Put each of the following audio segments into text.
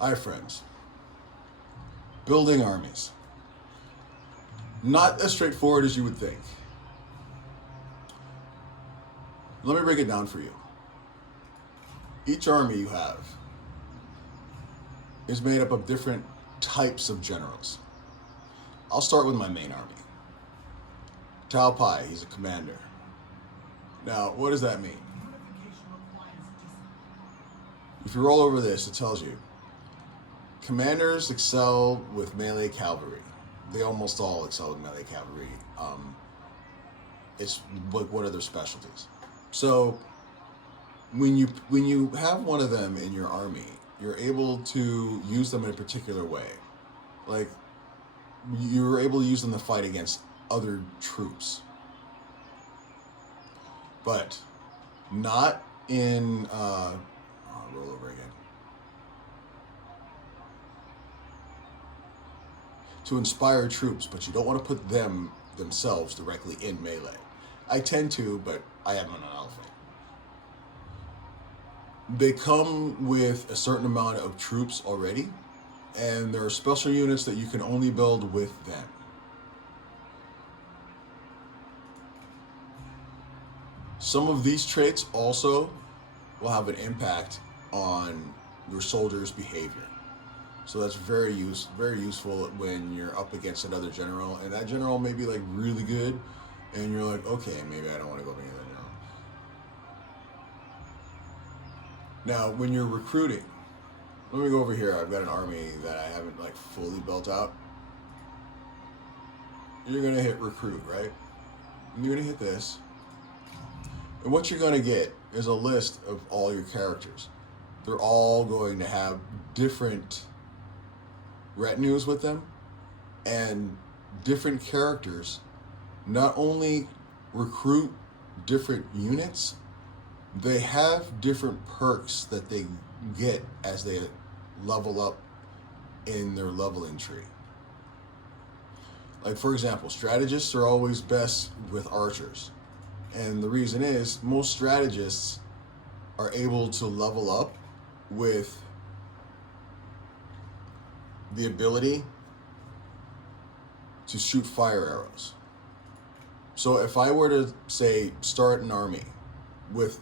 Hi, friends. Building armies. Not as straightforward as you would think. Let me break it down for you. Each army you have is made up of different types of generals. I'll start with my main army. Tao Pai, he's a commander. Now, what does that mean? If you roll over this, it tells you commanders excel with melee cavalry. They almost all excel with melee cavalry. It's what are their specialties? So when you have one of them in your army, you're able to use them in a particular way. Like you're able to use them to fight against other troops, but not in. I'll roll over again. To inspire troops, but you don't want to put them themselves directly in melee. I tend to, but I am an elephant. They come with a certain amount of troops already, and there are special units that you can only build with them. Some of these traits also will have an impact on your soldiers' behavior. So that's very useful when you're up against another general, and that general may be like really good, and you're like, okay, maybe I don't want to go up against that general. Now, when you're recruiting, let me go over here. I've got an army that I haven't like fully built out. You're gonna hit recruit, right? And you're gonna hit this, and what you're gonna get is a list of all your characters. They're all going to have different retinues with them, and different characters not only recruit different units, they have different perks that they get as they level up in their leveling tree. Like, for example, strategists are always best with archers, and the reason is most strategists are able to level up with the ability to shoot fire arrows. So if I were to say start an army with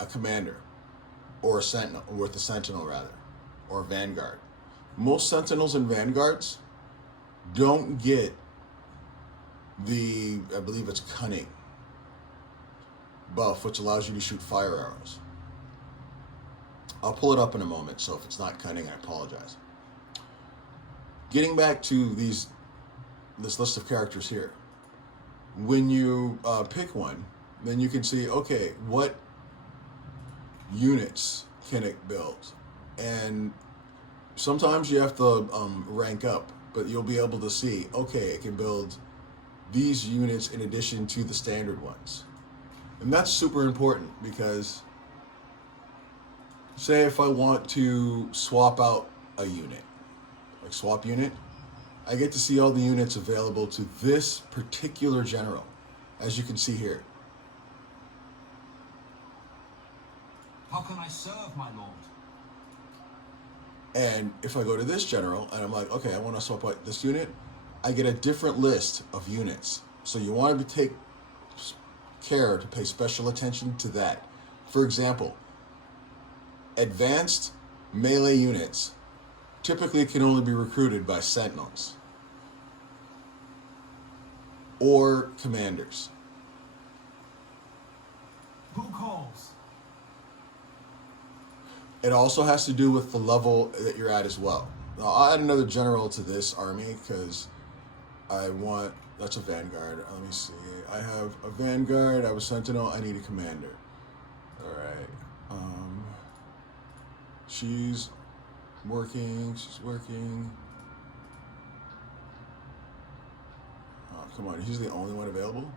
a commander or a sentinel, or with a sentinel rather, or a vanguard, most sentinels and vanguards don't get the, I believe it's cunning buff, which allows you to shoot fire arrows. I'll pull it up in a moment, so if it's not cunning, I apologize. Getting back to this list of characters here. When you pick one, then you can see, okay, what units can it build? And sometimes you have to rank up, but you'll be able to see, okay, it can build these units in addition to the standard ones. And that's super important because say if I want to swap out a unit, like swap unit, I get to see all the units available to this particular general, as you can see here. How can I serve, my lord? And if I go to this general and I'm like, okay, I want to swap out this unit, I get a different list of units. So you want to take care to pay special attention to that. For example, advanced melee units typically can only be recruited by sentinels or commanders. Who calls? It also has to do with the level that you're at as well. Now, I'll add another general to this army because I want, that's a vanguard. Let me see. I have a vanguard, I have a sentinel, I need a commander. All right. She's working. Oh, come on, he's the only one available?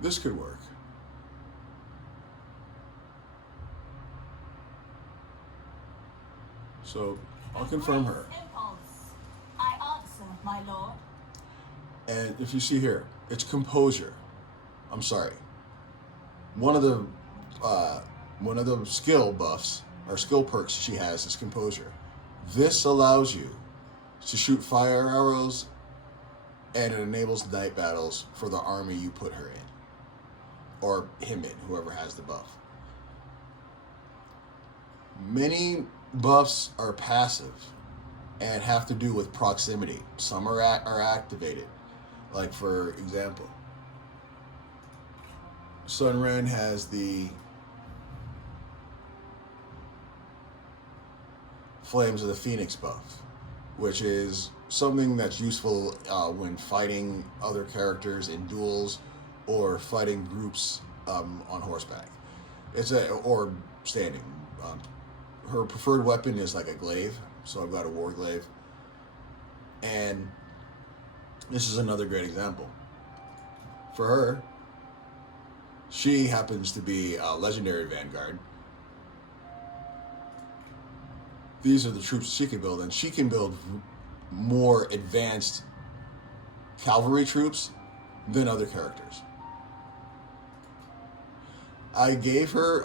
This could work. So I'll confirm her. I answer, my lord. And if you see here, It's composure. I'm sorry. One of the skill buffs or skill perks she has is composure. This allows you to shoot fire arrows, and it enables night battles for the army you put her in, or him in, whoever has the buff. Many buffs are passive and have to do with proximity. Some are activated. Like, for example, Sun Ren has the Flames of the Phoenix buff, which is something that's useful when fighting other characters in duels or fighting groups on horseback. Or standing. Her preferred weapon is like a glaive, so I've got a war glaive. And this is another great example. For her, she happens to be a legendary vanguard. These are the troops she can build, and she can build more advanced cavalry troops than other characters. I gave her,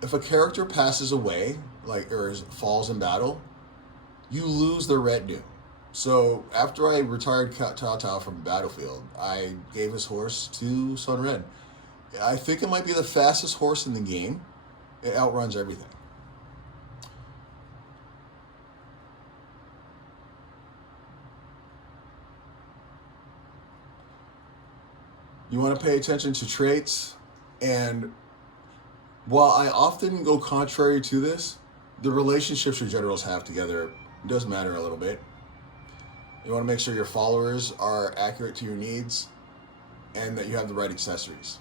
if a character passes away, or falls in battle, you lose their retinue. So after I retired Tao Tao from the battlefield, I gave his horse to Sun Ren. I think it might be the fastest horse in the game. It outruns everything. You want to pay attention to traits, and while I often go contrary to this, the relationships your generals have together does matter a little bit. You want to make sure your followers are accurate to your needs and that you have the right accessories.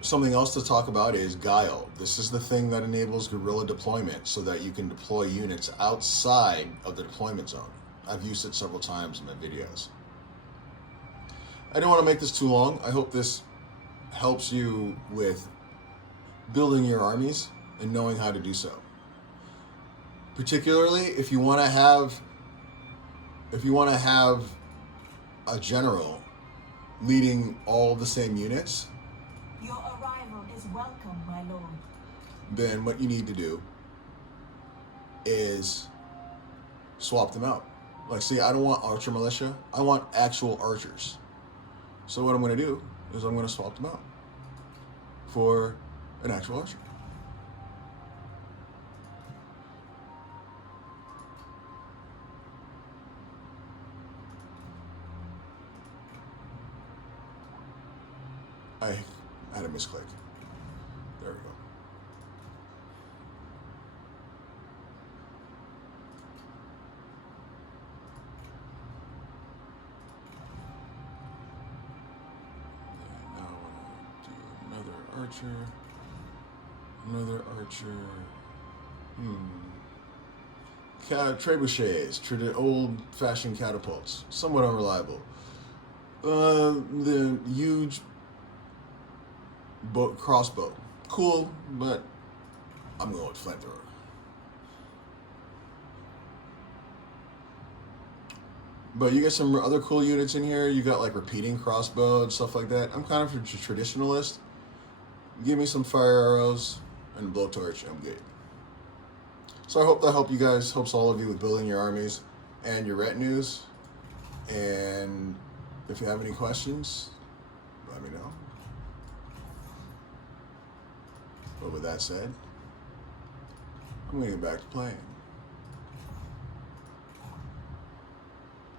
Something else to talk about is Guile. This is the thing that enables guerrilla deployment so that you can deploy units outside of the deployment zone. I've used it several times in my videos. I don't want to make this too long. I hope this helps you with building your armies and knowing how to do so. Particularly if you want to have a general leading all the same units. Your arrival is welcome, my lord. Then what you need to do is swap them out. Like, see, I don't want archer militia. I want actual archers. So what I'm going to do is I'm going to swap them out for an actual archer. I had a misclick. There we go. Another archer. Trebuchets, old-fashioned catapults, somewhat unreliable. The huge crossbow, cool, but I'm going with flamethrower. But you get some other cool units in here. You got like repeating crossbow and stuff like that. I'm kind of a traditionalist. Give me some fire arrows and a blowtorch, I'm good. So I hope that helps all of you with building your armies and your retinues. And if you have any questions, let me know. But with that said, I'm going to get back to playing.